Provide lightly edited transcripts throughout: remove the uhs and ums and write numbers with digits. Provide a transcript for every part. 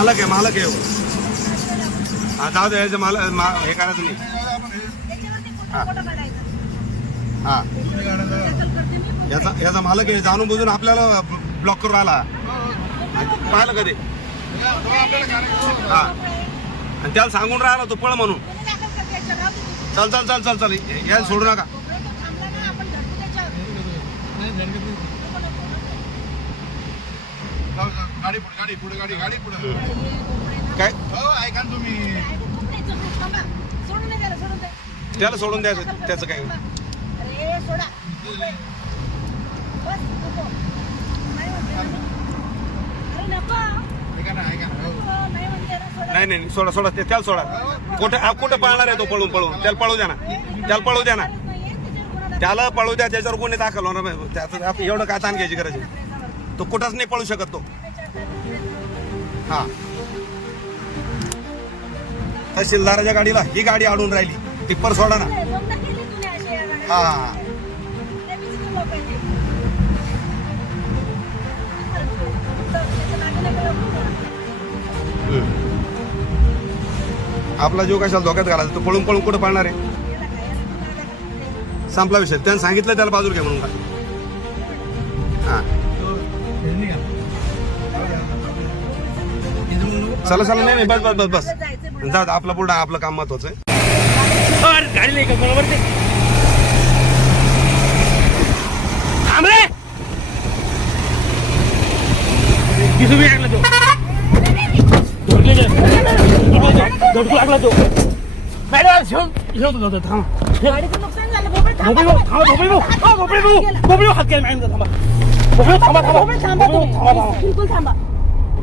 मालक आहे हा जाऊ दे याचं हे करायचं नाही हा याचा मालक आहे जाणून बुजून आपल्याला ब्लॉक करून राहिला पाहिलं कधी हा आणि त्याला सांगून राहिला तो पळ म्हणून चल चल चल चल चल यायला सोडू नका गाडी पुढे काय ऐका तुम्ही त्याला सोडून द्यायचं त्याचं काय नाही नाही सोडा सोडा त्याला सोडा कुठे पळणार आहे तो पळून त्याला पळू द्या ना त्याला पळू द्या त्याच्यावर कोणी दाखल होणार त्याचं एवढं काय ताण घ्यायची गरज आहे तो कुठंच नाही पळू शकत तो हा तहसीलदाराच्या गाडीला ही गाडी अडून राहिली टिप्पर सोडा ना हा आपला जीव कशाला धोक्यात घालायचा तो पळून कुठं पळणार आहे संपला विषय त्यानं सांगितलं त्याला बाजूला घे म्हणून हा चला चला नाही बस बस बस बस जा आपला पुढं आपलं काम महत्वाचं आहे गाडी नाही का बरोबर ते लागला तो लागला तो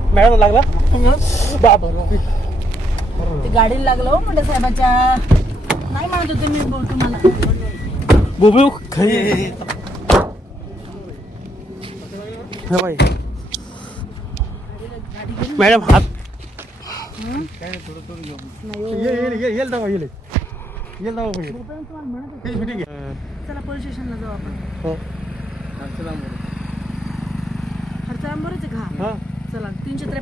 मॅडम लागला गाडीला लागलो हो मोठ्या साहेबाच्या नाही म्हणत होते मी बोलतो मला बोबू खरी मॅडम हात चला पोलीस स्टेशनला जाऊ आपण हरचरांबरच आहे का चला 353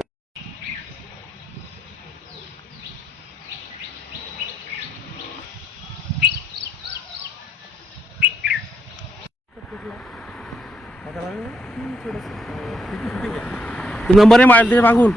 नंबर आहे माहिती त्याच्या मागून